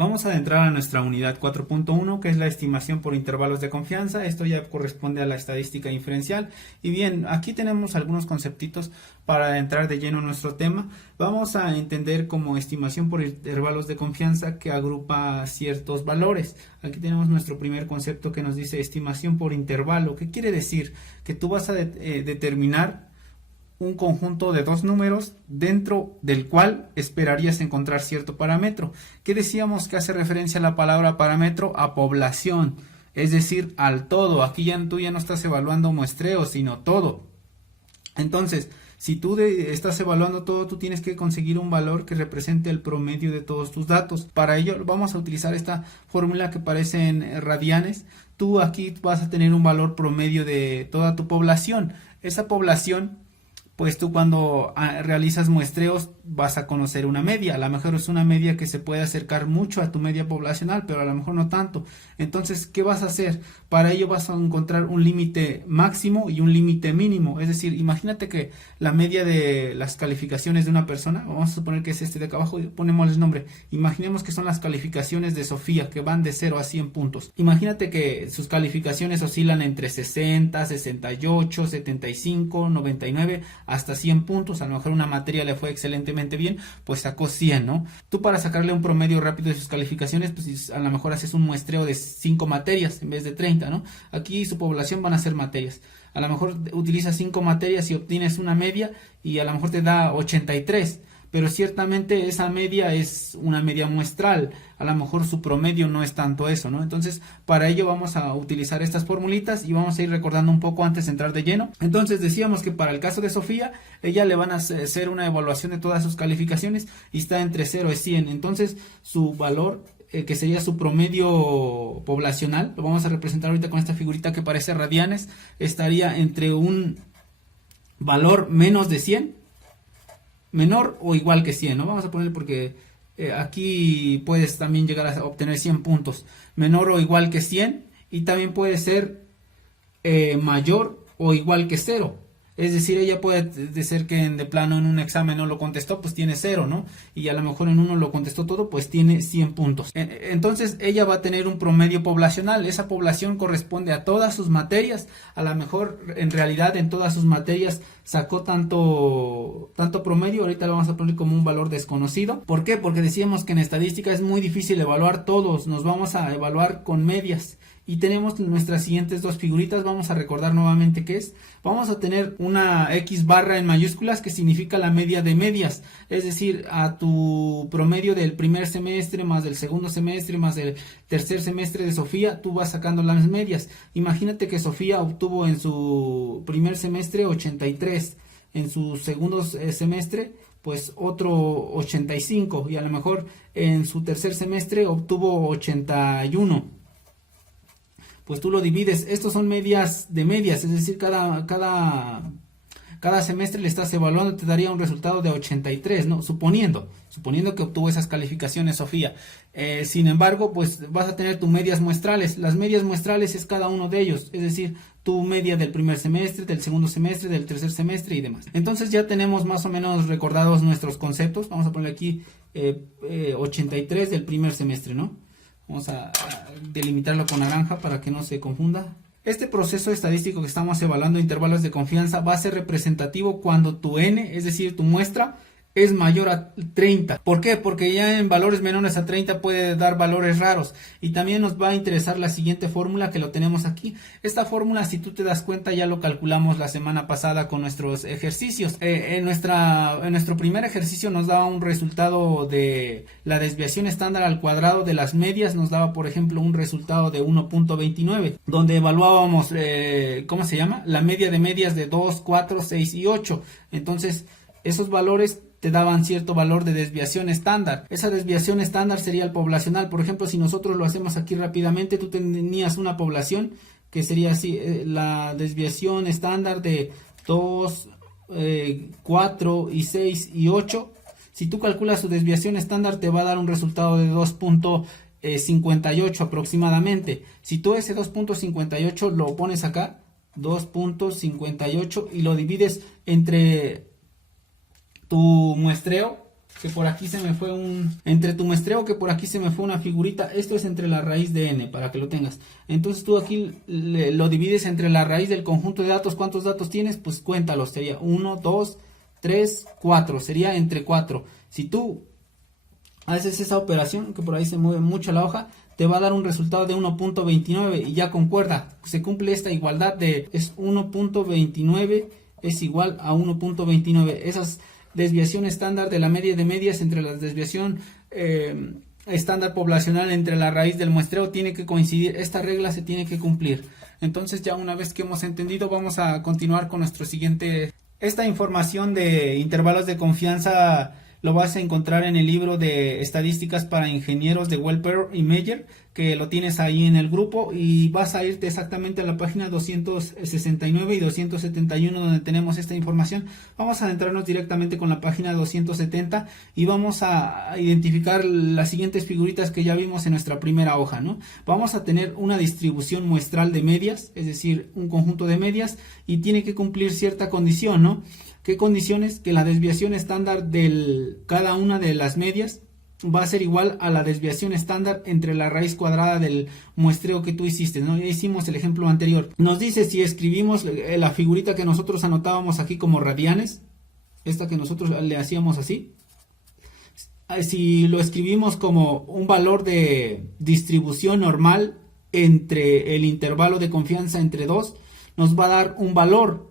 Vamos a entrar a nuestra unidad 4.1, que es la estimación por intervalos de confianza. Esto ya corresponde a la estadística inferencial. Y bien, aquí tenemos algunos conceptitos para entrar de lleno en nuestro tema. Vamos a entender como estimación por intervalos de confianza que agrupa ciertos valores. Aquí tenemos nuestro primer concepto que nos dice estimación por intervalo. ¿Qué quiere decir? Que tú vas a determinar un conjunto de dos números dentro del cual esperarías encontrar cierto parámetro. ¿Qué decíamos que hace referencia a la palabra parámetro? A población, es decir, al todo. Aquí tú ya no estás evaluando muestreos, sino todo. Entonces, si tú estás evaluando todo, tú tienes que conseguir un valor que represente el promedio de todos tus datos. Para ello vamos a utilizar esta fórmula que parece en radianes. Tú aquí vas a tener un valor promedio de toda tu población. Esa población, pues tú cuando realizas muestreos vas a conocer una media. A lo mejor es una media que se puede acercar mucho a tu media poblacional, pero a lo mejor no tanto. Entonces, ¿qué vas a hacer? Para ello vas a encontrar un límite máximo y un límite mínimo. Es decir, imagínate que la media de las calificaciones de una persona, vamos a suponer que es este de acá abajo, y ponemos el nombre. Imaginemos que son las calificaciones de Sofía, que van de 0 a 100 puntos. Imagínate que sus calificaciones oscilan entre 60, 68, 75, 99, hasta 100 puntos. A lo mejor una materia le fue excelentemente bien, pues sacó 100, ¿no? Tú para sacarle un promedio rápido de sus calificaciones, pues a lo mejor haces un muestreo de 5 materias en vez de 30, ¿no? Aquí su población van a ser materias. A lo mejor utilizas 5 materias y obtienes una media y a lo mejor te da 83. Pero ciertamente esa media es una media muestral, a lo mejor su promedio no es tanto eso, ¿no? Entonces, para ello vamos a utilizar estas formulitas y vamos a ir recordando un poco antes de entrar de lleno. Entonces, decíamos que para el caso de Sofía, ella le van a hacer una evaluación de todas sus calificaciones y está entre 0 y 100. Entonces, su valor, que sería su promedio poblacional, lo vamos a representar ahorita con esta figurita que parece radianes, estaría entre un valor menos de 100, menor o igual que 100, ¿no? Vamos a poner porque aquí puedes también llegar a obtener 100 puntos. Menor o igual que 100 y también puede ser mayor o igual que 0. Es decir, ella puede ser que de plano en un examen no lo contestó, pues tiene 0, ¿no? Y a lo mejor en uno lo contestó todo, pues tiene 100 puntos. Entonces ella va a tener un promedio poblacional. Esa población corresponde a todas sus materias. A lo mejor en realidad en todas sus materias sacó tanto promedio. Ahorita lo vamos a poner como un valor desconocido. ¿Por qué? Porque decíamos que en estadística es muy difícil evaluar todos. Nos vamos a evaluar con medias. Y tenemos nuestras siguientes dos figuritas. Vamos a recordar nuevamente qué es. Vamos a tener una X barra en mayúsculas que significa la media de medias. Es decir, a tu promedio del primer semestre más del segundo semestre más del tercer semestre de Sofía, tú vas sacando las medias. Imagínate que Sofía obtuvo en su primer semestre 83. En su segundo semestre pues otro 85. Y a lo mejor en su tercer semestre obtuvo 81. Pues tú lo divides, estos son medias de medias, es decir, cada semestre le estás evaluando, te daría un resultado de 83, ¿no? Suponiendo que obtuvo esas calificaciones Sofía. Sin embargo, pues vas a tener tus medias muestrales. Las medias muestrales es cada uno de ellos, es decir, tu media del primer semestre, del segundo semestre, del tercer semestre y demás. Entonces ya tenemos más o menos recordados nuestros conceptos. Vamos a poner aquí 83 del primer semestre, ¿no? Vamos a delimitarlo con naranja para que no se confunda. Este proceso estadístico que estamos evaluando, intervalos de confianza, va a ser representativo cuando tu n, es decir, tu muestra, es mayor a 30. ¿Por qué? Porque ya en valores menores a 30 puede dar valores raros. Y también nos va a interesar la siguiente fórmula que lo tenemos aquí. Esta fórmula, si tú te das cuenta, ya lo calculamos la semana pasada con nuestros ejercicios. En nuestro primer ejercicio nos daba un resultado de la desviación estándar al cuadrado de las medias. Nos daba, por ejemplo, un resultado de 1.29, donde evaluábamos, ¿cómo se llama? La media de medias de 2, 4, 6 y 8. Entonces, esos valores te daban cierto valor de desviación estándar. Esa desviación estándar sería el poblacional. Por ejemplo, si nosotros lo hacemos aquí rápidamente, tú tenías una población que sería así, la desviación estándar de 2, 4 y 6 y 8. Si tú calculas su desviación estándar, te va a dar un resultado de 2.58 aproximadamente. Si tú ese 2.58 lo pones acá, 2.58, y lo divides entre tu muestreo, que por aquí se me fue entre tu muestreo, que por aquí se me fue una figurita. Esto es entre la raíz de n, para que lo tengas. Entonces tú aquí lo divides entre la raíz del conjunto de datos. ¿Cuántos datos tienes? Pues cuéntalos, sería 1, 2, 3, 4, sería entre 4. Si tú haces esa operación, que por ahí se mueve mucho la hoja, te va a dar un resultado de 1.29 y ya concuerda, se cumple esta igualdad de es 1.29 es igual a 1.29. Esas desviación estándar de la media de medias entre la desviación estándar poblacional entre la raíz del muestreo tiene que coincidir, esta regla se tiene que cumplir. Entonces ya una vez que hemos entendido, vamos a continuar con nuestro siguiente. Esta información de intervalos de confianza lo vas a encontrar en el libro de estadísticas para ingenieros de Welper y Meyer, que lo tienes ahí en el grupo, y vas a irte exactamente a la página 269 y 271 donde tenemos esta información. Vamos a adentrarnos directamente con la página 270 y vamos a identificar las siguientes figuritas que ya vimos en nuestra primera hoja, ¿no? Vamos a tener una distribución muestral de medias, es decir, un conjunto de medias, y tiene que cumplir cierta condición, ¿no? ¿Qué condiciones? Que la desviación estándar de cada una de las medias va a ser igual a la desviación estándar entre la raíz cuadrada del muestreo que tú hiciste, ¿no? Ya hicimos el ejemplo anterior. Nos dice si escribimos la figurita que nosotros anotábamos aquí como radianes, esta que nosotros le hacíamos así. Si lo escribimos como un valor de distribución normal entre el intervalo de confianza entre 2, nos va a dar un valor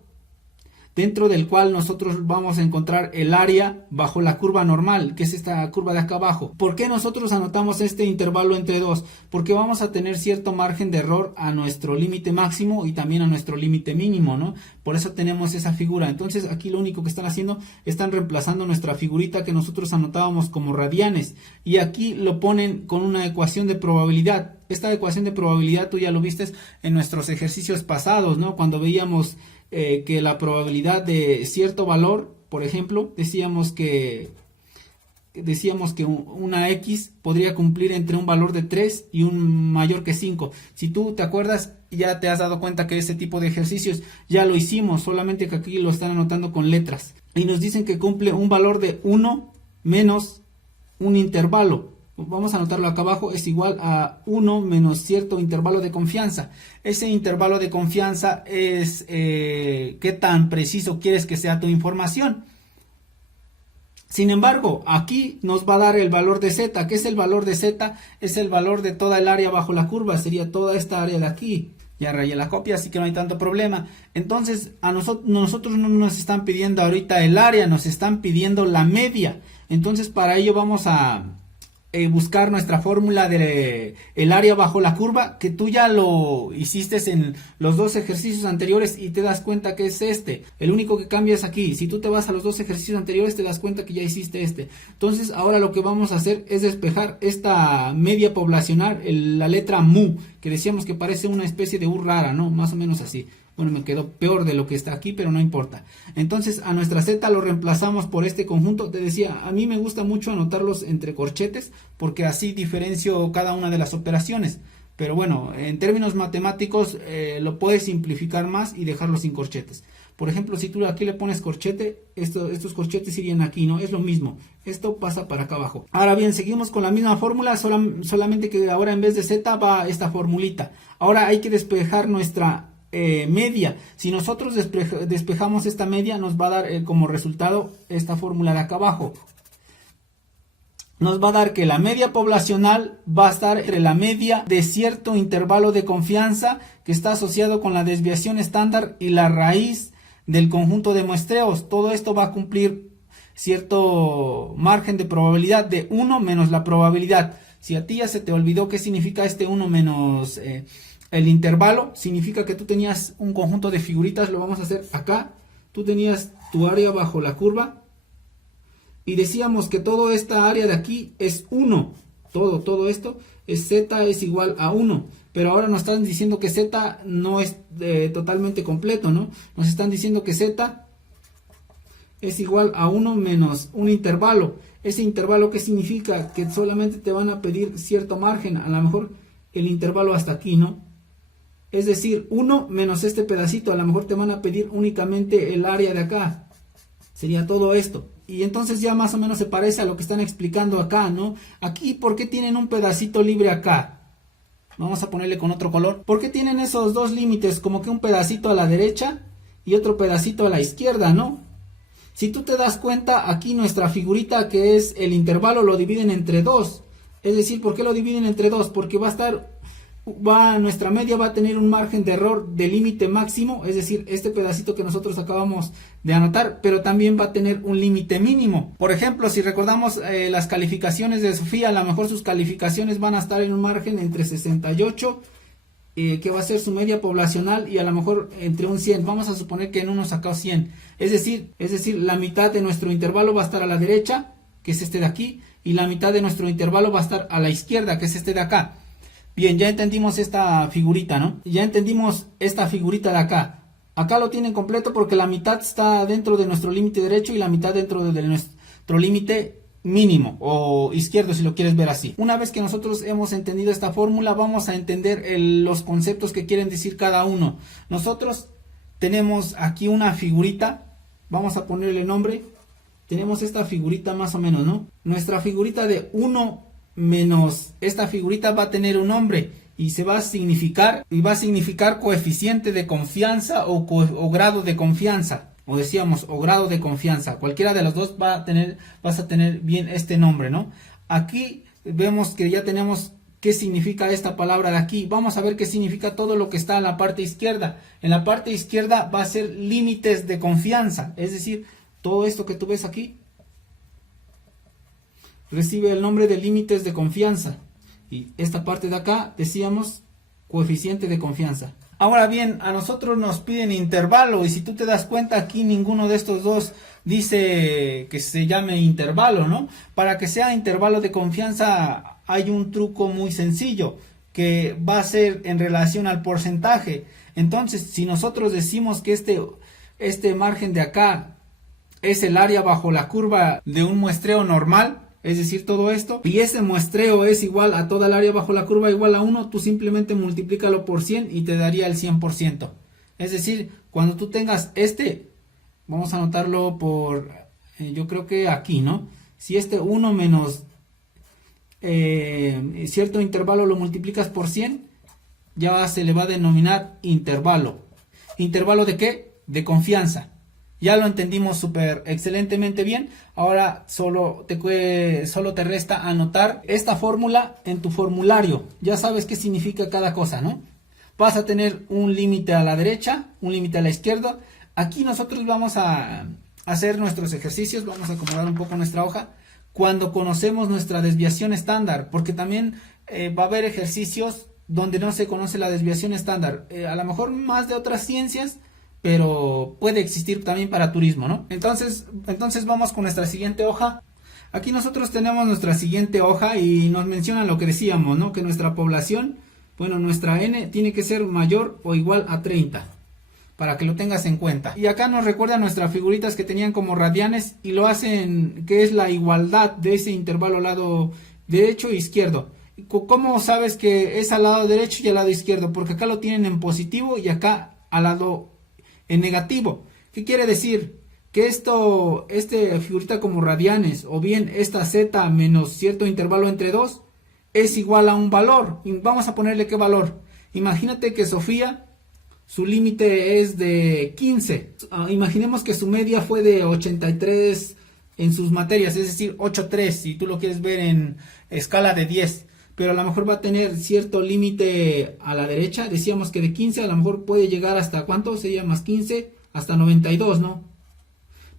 dentro del cual nosotros vamos a encontrar el área bajo la curva normal, que es esta curva de acá abajo. ¿Por qué nosotros anotamos este intervalo entre 2? Porque vamos a tener cierto margen de error a nuestro límite máximo y también a nuestro límite mínimo, ¿no? Por eso tenemos esa figura. Entonces aquí lo único que están haciendo, están reemplazando nuestra figurita que nosotros anotábamos como radianes, y aquí lo ponen con una ecuación de probabilidad. Esta ecuación de probabilidad tú ya lo viste en nuestros ejercicios pasados, ¿no? Cuando veíamos que la probabilidad de cierto valor, por ejemplo, decíamos que una X podría cumplir entre un valor de 3 y un mayor que 5. Si tú te acuerdas, ya te has dado cuenta que ese tipo de ejercicios ya lo hicimos, solamente que aquí lo están anotando con letras. Y nos dicen que cumple un valor de 1 menos un intervalo. Vamos a anotarlo acá abajo, es igual a 1 menos cierto intervalo de confianza. Ese intervalo de confianza es qué tan preciso quieres que sea tu información. Sin embargo, aquí nos va a dar el valor de z. ¿Qué es el valor de z? Es el valor de toda el área bajo la curva, sería toda esta área de aquí. Ya rayé la copia, así que no hay tanto problema. Entonces, a nosotros no nos están pidiendo ahorita el área, nos están pidiendo la media. Entonces, para ello vamos a buscar nuestra fórmula de el área bajo la curva, que tú ya lo hiciste en los dos ejercicios anteriores y te das cuenta que es este. El único que cambia es aquí. Si tú te vas a los dos ejercicios anteriores te das cuenta que ya hiciste este. Entonces ahora lo que vamos a hacer es despejar esta media poblacional, la letra mu, que decíamos que parece una especie de U rara, ¿no? Más o menos así. Bueno, me quedó peor de lo que está aquí, pero no importa. Entonces, a nuestra Z lo reemplazamos por este conjunto. Te decía, a mí me gusta mucho anotarlos entre corchetes, porque así diferencio cada una de las operaciones. Pero bueno, en términos matemáticos lo puedes simplificar más y dejarlo sin corchetes. Por ejemplo, si tú aquí le pones corchete, estos corchetes irían aquí, ¿no? Es lo mismo. Esto pasa para acá abajo. Ahora bien, seguimos con la misma fórmula, solamente que ahora en vez de Z va esta formulita. Ahora hay que despejar nuestra media. Si nosotros despejamos esta media, nos va a dar como resultado esta fórmula de acá abajo. Nos va a dar que la media poblacional va a estar entre la media de cierto intervalo de confianza que está asociado con la desviación estándar y la raíz del conjunto de muestreos. Todo esto va a cumplir cierto margen de probabilidad de 1 menos la probabilidad. Si a ti ya se te olvidó qué significa este 1 menos el intervalo, significa que tú tenías un conjunto de figuritas, lo vamos a hacer acá. Tú tenías tu área bajo la curva y decíamos que toda esta área de aquí es 1. Todo esto es z es igual a 1. Pero ahora nos están diciendo que z no es totalmente completo, ¿no? Nos están diciendo que z es igual a 1 menos un intervalo. Ese intervalo, ¿qué significa? Que solamente te van a pedir cierto margen, a lo mejor el intervalo hasta aquí, ¿no? Es decir, 1 menos este pedacito, a lo mejor te van a pedir únicamente el área de acá. Sería todo esto. Y entonces ya más o menos se parece a lo que están explicando acá, ¿no? Aquí, ¿por qué tienen un pedacito libre acá? Vamos a ponerle con otro color. ¿Por qué tienen esos dos límites? Como que un pedacito a la derecha y otro pedacito a la izquierda, ¿no? Si tú te das cuenta, aquí nuestra figurita, que es el intervalo, lo dividen entre dos. Es decir, ¿por qué lo dividen entre dos? Porque nuestra media va a tener un margen de error de límite máximo, es decir, este pedacito que nosotros acabamos de anotar, pero también va a tener un límite mínimo. Por ejemplo, si recordamos las calificaciones de Sofía, a lo mejor sus calificaciones van a estar en un margen entre 68, que va a ser su media poblacional, y a lo mejor entre un 100. Vamos a suponer que en uno sacó 100. Es decir, la mitad de nuestro intervalo va a estar a la derecha, que es este de aquí, y la mitad de nuestro intervalo va a estar a la izquierda, que es este de acá. Bien, ya entendimos esta figurita, ¿no? Ya entendimos esta figurita de acá. Acá lo tienen completo porque la mitad está dentro de nuestro límite derecho y la mitad dentro de nuestro límite mínimo o izquierdo, si lo quieres ver así. Una vez que nosotros hemos entendido esta fórmula, vamos a entender los conceptos que quieren decir cada uno. Nosotros tenemos aquí una figurita, vamos a ponerle nombre. Tenemos esta figurita más o menos, ¿no? Nuestra figurita de 1 menos esta figurita va a tener un nombre y va a significar coeficiente de confianza o grado de confianza, o decíamos o grado de confianza. Cualquiera de los dos vas a tener bien este nombre, ¿no? Aquí vemos que ya tenemos qué significa esta palabra de aquí. Vamos a ver qué significa todo lo que está en la parte izquierda. En la parte izquierda va a ser límites de confianza, es decir, todo esto que tú ves aquí recibe el nombre de límites de confianza. Y esta parte de acá decíamos coeficiente de confianza. Ahora bien, a nosotros nos piden intervalo, y si tú te das cuenta, aquí ninguno de estos dos dice que se llame intervalo, ¿no? Para que sea intervalo de confianza hay un truco muy sencillo, que va a ser en relación al porcentaje. Entonces, si nosotros decimos que este margen de acá es el área bajo la curva de un muestreo normal, es decir, todo esto, y ese muestreo es igual a toda el área bajo la curva igual a 1, tú simplemente multiplícalo por 100 y te daría el 100%. Es decir, cuando tú tengas vamos a anotarlo por, yo creo que aquí, ¿no? Si 1 menos cierto intervalo lo multiplicas por 100, ya se le va a denominar intervalo. ¿Intervalo de qué? De confianza. Ya lo entendimos súper excelentemente bien. Ahora solo te resta anotar esta fórmula en tu formulario. Ya sabes qué significa cada cosa, ¿no? Vas a tener un límite a la derecha, un límite a la izquierda. Aquí nosotros vamos a hacer nuestros ejercicios. Vamos a acomodar un poco nuestra hoja cuando conocemos nuestra desviación estándar, porque también va a haber ejercicios donde no se conoce la desviación estándar. A lo mejor más de otras ciencias, pero puede existir también para turismo, ¿no? Entonces vamos con nuestra siguiente hoja. Aquí nosotros tenemos nuestra siguiente hoja y nos menciona lo que decíamos, ¿no? Que nuestra población, nuestra N tiene que ser mayor o igual a 30, para que lo tengas en cuenta. Y acá nos recuerda nuestras figuritas que tenían como radianes y lo hacen, que es la igualdad de ese intervalo lado derecho e izquierdo. ¿Cómo sabes que es al lado derecho y al lado izquierdo? Porque acá lo tienen en positivo y acá al lado en negativo. ¿Qué quiere decir? Que este figurita como radianes, o bien esta z menos cierto intervalo entre 2, es igual a un valor. Y vamos a ponerle qué valor. Imagínate que Sofía, su límite es de 15. Imaginemos que su media fue de 83 en sus materias, es decir, 8.3, si tú lo quieres ver en escala de 10. Pero a lo mejor va a tener cierto límite a la derecha. Decíamos que de 15 a lo mejor puede llegar hasta, ¿cuánto? Sería más 15, hasta 92, ¿no?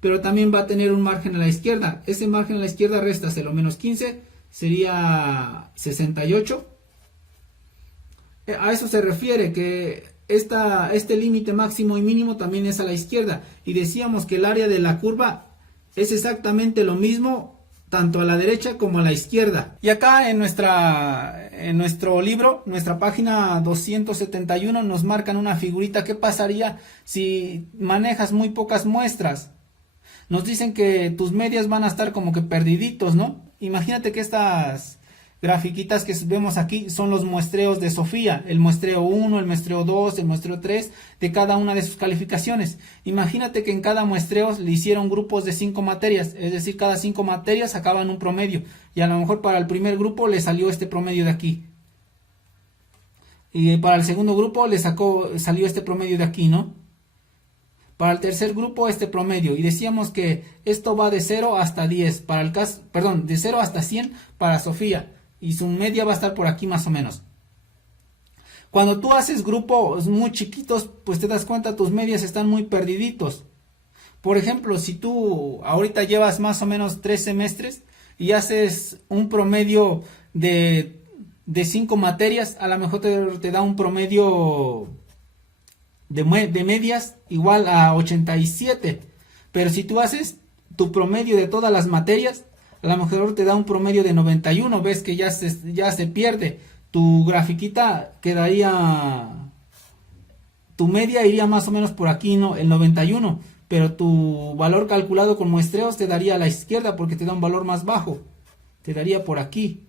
Pero también va a tener un margen a la izquierda. Ese margen a la izquierda, réstaselo, menos 15, sería 68. A eso se refiere, que este límite máximo y mínimo también es a la izquierda. Y decíamos que el área de la curva es exactamente lo mismo, tanto a la derecha como a la izquierda. Y acá en nuestro libro, nuestra página 271, nos marcan una figurita. ¿Qué pasaría si manejas muy pocas muestras? Nos dicen que tus medias van a estar como que perdiditos, ¿no? Imagínate que grafiquitas que vemos aquí son los muestreos de Sofía, el muestreo 1, el muestreo 2, el muestreo 3, de cada una de sus calificaciones. Imagínate que en cada muestreo le hicieron grupos de 5 materias, es decir, cada 5 materias sacaban un promedio, y a lo mejor para el primer grupo le salió este promedio de aquí. Y para el segundo grupo salió este promedio de aquí, ¿no? Para el tercer grupo este promedio, y decíamos que esto va de 0 hasta 10, para el caso, perdón, de 0 hasta 100 para Sofía, y su media va a estar por aquí más o menos. Cuando tú haces grupos muy chiquitos, pues te das cuenta, tus medias están muy perdiditos. Por ejemplo, si tú ahorita llevas más o menos 3 semestres y haces un promedio de 5 materias, a lo mejor te da un promedio de medias igual a 87. Pero si tú haces tu promedio de todas las materias, a lo mejor te da un promedio de 91. Ves que ya se pierde. Tu grafiquita quedaría, tu media iría más o menos por aquí, ¿no? El 91. Pero tu valor calculado con muestreos te daría a la izquierda porque te da un valor más bajo. Te daría por aquí.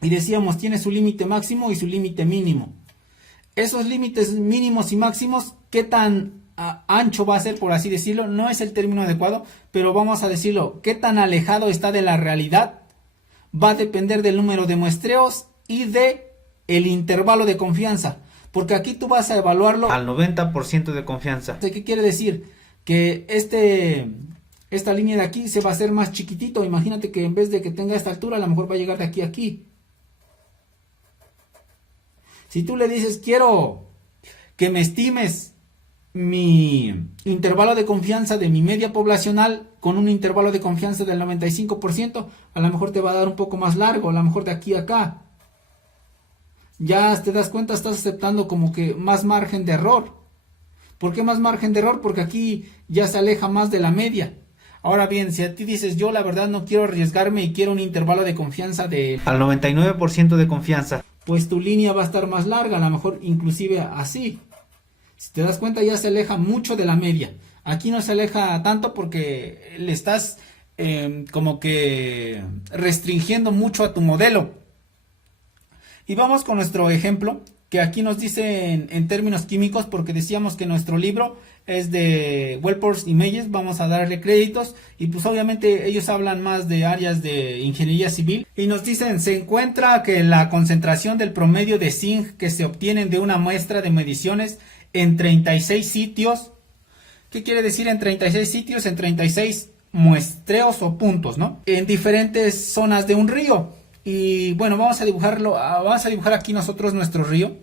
Y decíamos, tiene su límite máximo y su límite mínimo. Esos límites mínimos y máximos, ¿qué tan ancho va a ser, por así decirlo? No es el término adecuado, pero vamos a decirlo, ¿qué tan alejado está de la realidad? Va a depender del número de muestreos y de el intervalo de confianza. Porque aquí tú vas a evaluarlo al 90% de confianza. ¿Qué quiere decir? Que esta línea de aquí se va a hacer más chiquitito. Imagínate que en vez de que tenga esta altura, a lo mejor va a llegar de aquí a aquí. Si tú le dices, quiero que me estimes mi intervalo de confianza de mi media poblacional con un intervalo de confianza del 95%, a lo mejor te va a dar un poco más largo, a lo mejor de aquí a acá. Ya te das cuenta, estás aceptando como que más margen de error. ¿Por qué más margen de error? Porque aquí ya se aleja más de la media. Ahora bien, si a ti dices, yo la verdad no quiero arriesgarme y quiero un intervalo de confianza al 99% de confianza, pues tu línea va a estar más larga, a lo mejor inclusive así. Si te das cuenta, ya se aleja mucho de la media. Aquí no se aleja tanto porque le estás como que restringiendo mucho a tu modelo. Y vamos con nuestro ejemplo, que aquí nos dice en términos químicos, porque decíamos que nuestro libro es de Wellpors Images, vamos a darle créditos, y pues obviamente ellos hablan más de áreas de ingeniería civil, y nos dicen, se encuentra que la concentración del promedio de zinc que se obtienen de una muestra de mediciones en 36 sitios, ¿qué quiere decir en 36 sitios? En 36 muestreos o puntos, ¿no? En diferentes zonas de un río. Y bueno, vamos a dibujar aquí nosotros nuestro río.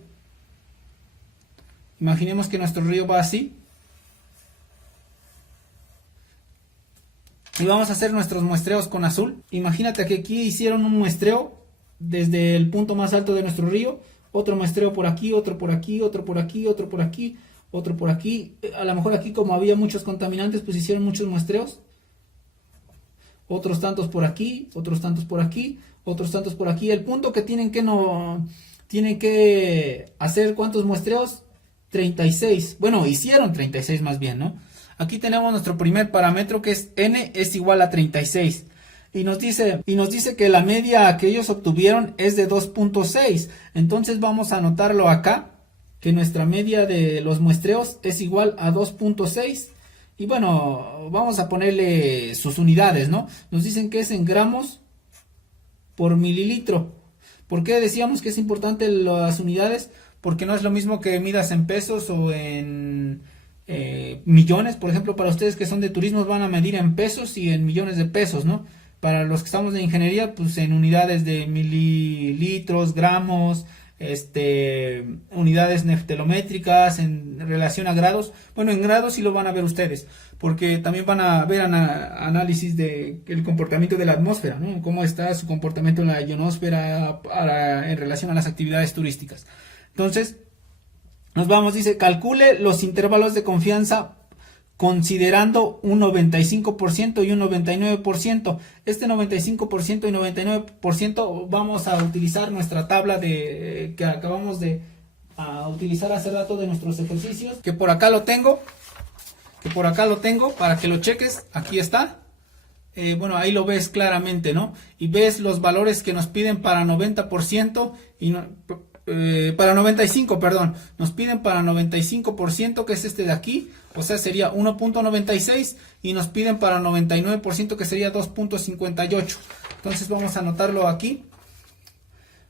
Imaginemos que nuestro río va así. Y vamos a hacer nuestros muestreos con azul. Imagínate que aquí hicieron un muestreo desde el punto más alto de nuestro río. Otro muestreo por aquí, otro por aquí, otro por aquí, otro por aquí, otro por aquí. A lo mejor aquí, como había muchos contaminantes, pues hicieron muchos muestreos. Otros tantos por aquí, otros tantos por aquí, otros tantos por aquí. El punto que tienen que hacer, ¿cuántos muestreos? 36. Bueno, hicieron 36 más bien, ¿no? Aquí tenemos nuestro primer parámetro, que es n es igual a 36. Y nos dice que la media que ellos obtuvieron es de 2.6. Entonces vamos a anotarlo acá, que nuestra media de los muestreos es igual a 2.6. Y bueno, vamos a ponerle sus unidades, ¿no? Nos dicen que es en gramos por mililitro. ¿Por qué decíamos que es importante las unidades? Porque no es lo mismo que midas en pesos o en millones. Por ejemplo, para ustedes que son de turismo van a medir en pesos y en millones de pesos, ¿no? Para los que estamos de ingeniería, pues en unidades de mililitros, gramos, unidades neftelométricas en relación a grados. Bueno, en grados sí lo van a ver ustedes, porque también van a ver análisis de el comportamiento de la atmósfera, ¿no? Cómo está su comportamiento en la ionosfera en relación a las actividades turísticas. Entonces, dice, calcule los intervalos de confianza considerando un 95% y un 99%. Este 95% y 99% vamos a utilizar nuestra tabla que acabamos de utilizar hace rato de nuestros ejercicios, que por acá lo tengo para que lo cheques. Aquí está. bueno, ahí lo ves claramente, ¿no? Y ves los valores que nos piden para 90% y para 95, perdón, nos piden para 95%, que es este de aquí, o sea, sería 1.96, y nos piden para 99%, que sería 2.58. Entonces vamos a anotarlo aquí.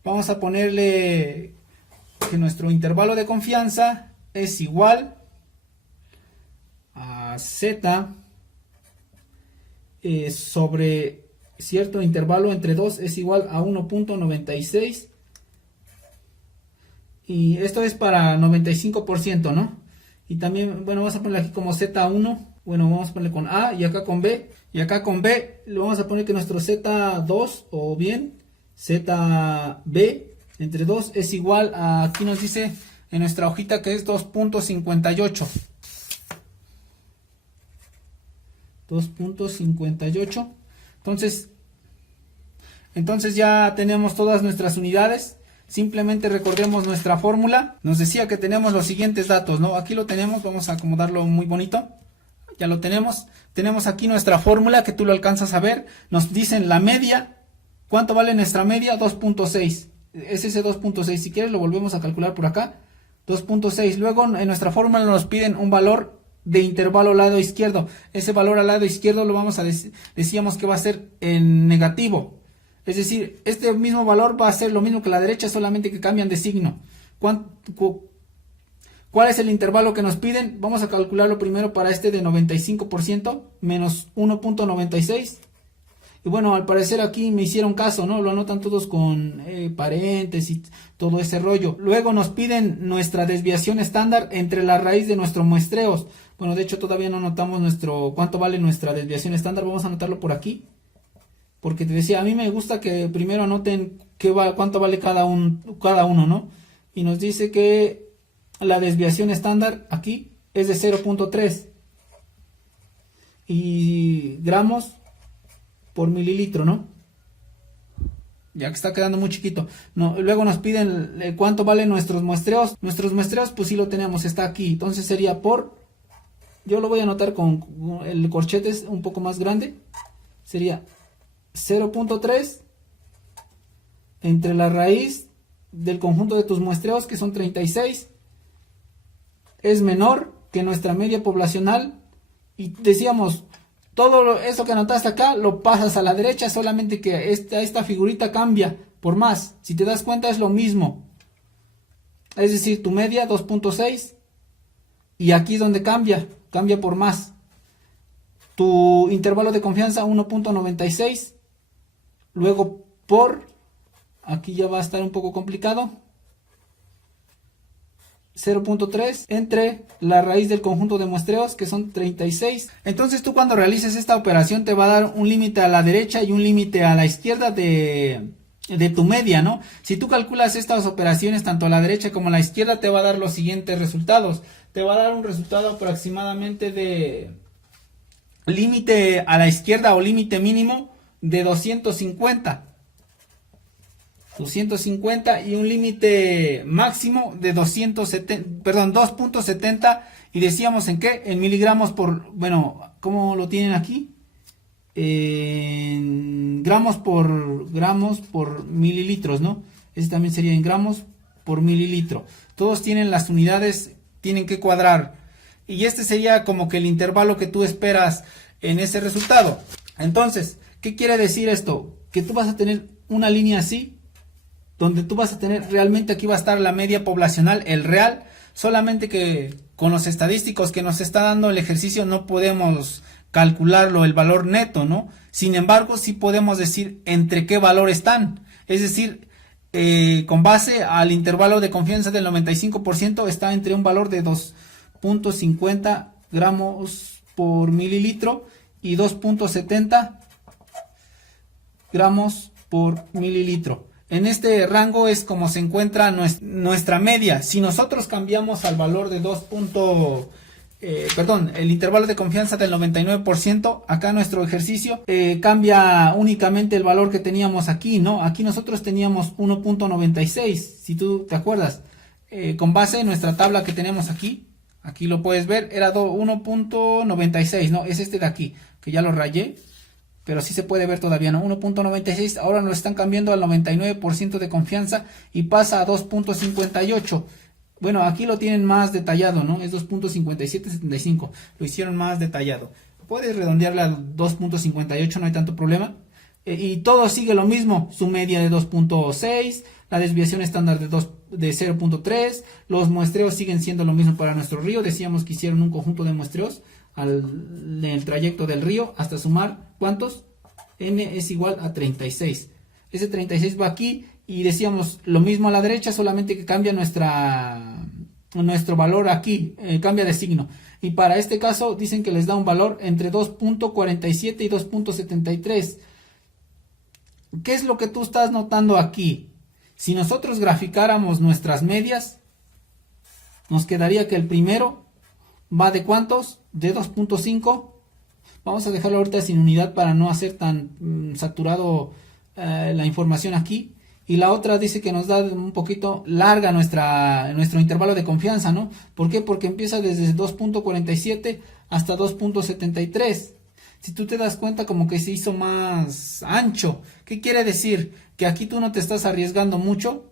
Vamos a ponerle que nuestro intervalo de confianza es igual a Z sobre cierto intervalo entre 2 es igual a 1.96. Y esto es para 95%, ¿no? Y también, bueno, vamos a ponerle aquí como Z1. Bueno, vamos a ponerle con A y acá con B. Y acá con B le vamos a poner que nuestro Z2 o bien ZB entre 2 es igual a, aquí nos dice en nuestra hojita que es 2.58. 2.58. Entonces ya tenemos todas nuestras unidades. Simplemente recordemos nuestra fórmula. Nos decía que tenemos los siguientes datos, ¿no? Aquí lo tenemos, vamos a acomodarlo muy bonito. Ya lo tenemos. Tenemos aquí nuestra fórmula, que tú lo alcanzas a ver. Nos dicen la media. ¿Cuánto vale nuestra media? 2.6. Es ese 2.6. Si quieres lo volvemos a calcular por acá. 2.6. Luego en nuestra fórmula nos piden un valor de intervalo al lado izquierdo. Ese valor al lado izquierdo lo vamos a decíamos que va a ser en negativo. Es decir, este mismo valor va a ser lo mismo que la derecha, solamente que cambian de signo. ¿Cuál es el intervalo que nos piden? Vamos a calcularlo primero para este de 95% menos 1.96. Y bueno, al parecer aquí me hicieron caso, ¿no? Lo anotan todos con paréntesis, todo ese rollo. Luego nos piden nuestra desviación estándar entre la raíz de nuestros muestreos. Bueno, de hecho todavía no anotamos cuánto vale nuestra desviación estándar. Vamos a anotarlo por aquí. Porque te decía, a mí me gusta que primero anoten cuánto vale cada uno, ¿no? Y nos dice que la desviación estándar aquí es de 0.3 y gramos por mililitro, ¿no? Ya que está quedando muy chiquito. No, luego nos piden cuánto valen nuestros muestreos. Nuestros muestreos, pues sí lo tenemos, está aquí. Entonces sería yo lo voy a anotar con el corchete es un poco más grande. Sería 0.3 entre la raíz del conjunto de tus muestreos, que son 36, es menor que nuestra media poblacional. Y decíamos, todo eso que anotaste acá lo pasas a la derecha, solamente que esta figurita cambia por más. Si te das cuenta es lo mismo. Es decir, tu media 2.6 y aquí donde cambia por más. Tu intervalo de confianza 1.96. Luego aquí ya va a estar un poco complicado, 0.3 entre la raíz del conjunto de muestreos, que son 36. Entonces tú cuando realices esta operación te va a dar un límite a la derecha y un límite a la izquierda de tu media, ¿no? Si tú calculas estas operaciones tanto a la derecha como a la izquierda, te va a dar los siguientes resultados. Te va a dar un resultado aproximadamente de límite a la izquierda o límite mínimo de 250 y un límite máximo de 2.70, y decíamos en qué, en miligramos por, bueno, ¿cómo lo tienen aquí? En gramos por mililitros, ¿no? Ese también sería en gramos por mililitro. Todos tienen las unidades, tienen que cuadrar, y este sería como que el intervalo que tú esperas en ese resultado. Entonces, ¿qué quiere decir esto? Que tú vas a tener una línea así, donde tú vas a tener, realmente aquí va a estar la media poblacional, el real, solamente que con los estadísticos que nos está dando el ejercicio no podemos calcularlo, el valor neto, ¿no? Sin embargo, sí podemos decir entre qué valor están. Es decir, con base al intervalo de confianza del 95%, está entre un valor de 2.50 gramos por mililitro y 2.70 gramos por mililitro. En este rango es como se encuentra nuestra media. Si nosotros cambiamos al valor de el intervalo de confianza del 99%, acá nuestro ejercicio cambia únicamente el valor que teníamos aquí, ¿no? Aquí nosotros teníamos 1.96, si tú te acuerdas. Con base en nuestra tabla que tenemos aquí lo puedes ver, era 1.96, ¿no? Es este de aquí, que ya lo rayé, pero sí se puede ver todavía, ¿no? 1.96, ahora nos están cambiando al 99% de confianza y pasa a 2.58. Bueno, aquí lo tienen más detallado, ¿no? Es 2.5775, lo hicieron más detallado. Puedes redondearle al 2.58, no hay tanto problema. Y todo sigue lo mismo, su media de 2.6, la desviación estándar de 0.3, los muestreos siguen siendo lo mismo para nuestro río. Decíamos que hicieron un conjunto de muestreos en el trayecto del río hasta sumar, ¿cuántos? N es igual a 36. Ese 36 va aquí y decíamos lo mismo a la derecha, solamente que cambia nuestro valor aquí, cambia de signo. Y para este caso dicen que les da un valor entre 2.47 y 2.73. ¿Qué es lo que tú estás notando aquí? Si nosotros graficáramos nuestras medias, nos quedaría que el primero va de ¿cuántos? De 2.5. Vamos a dejarlo ahorita sin unidad para no hacer tan saturado la información aquí. Y la otra dice que nos da un poquito larga nuestro intervalo de confianza, ¿no? ¿Por qué? Porque empieza desde 2.47 hasta 2.73. Si tú te das cuenta, como que se hizo más ancho. ¿Qué quiere decir? Que aquí tú no te estás arriesgando mucho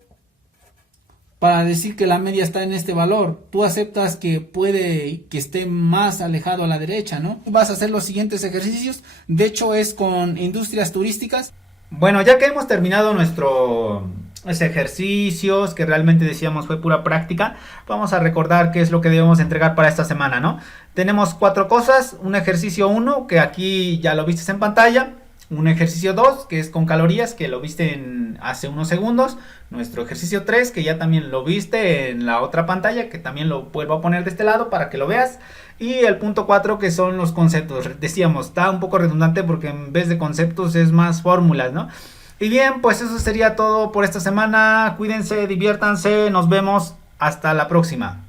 para decir que la media está en este valor. Tú aceptas que puede que esté más alejado a la derecha, ¿no? Vas a hacer los siguientes ejercicios. De hecho, es con industrias turísticas. Bueno, ya que hemos terminado nuestros ejercicios, que realmente decíamos fue pura práctica, vamos a recordar qué es lo que debemos entregar para esta semana, ¿no? Tenemos 4 cosas: un ejercicio 1, que aquí ya lo viste en pantalla; un ejercicio 2, que es con calorías, que lo viste hace unos segundos; nuestro ejercicio 3, que ya también lo viste en la otra pantalla, que también lo vuelvo a poner de este lado para que lo veas; y el punto 4, que son los conceptos. Decíamos, está un poco redundante porque en vez de conceptos es más fórmulas, ¿no? Y bien, pues eso sería todo por esta semana. Cuídense, diviértanse, nos vemos, hasta la próxima.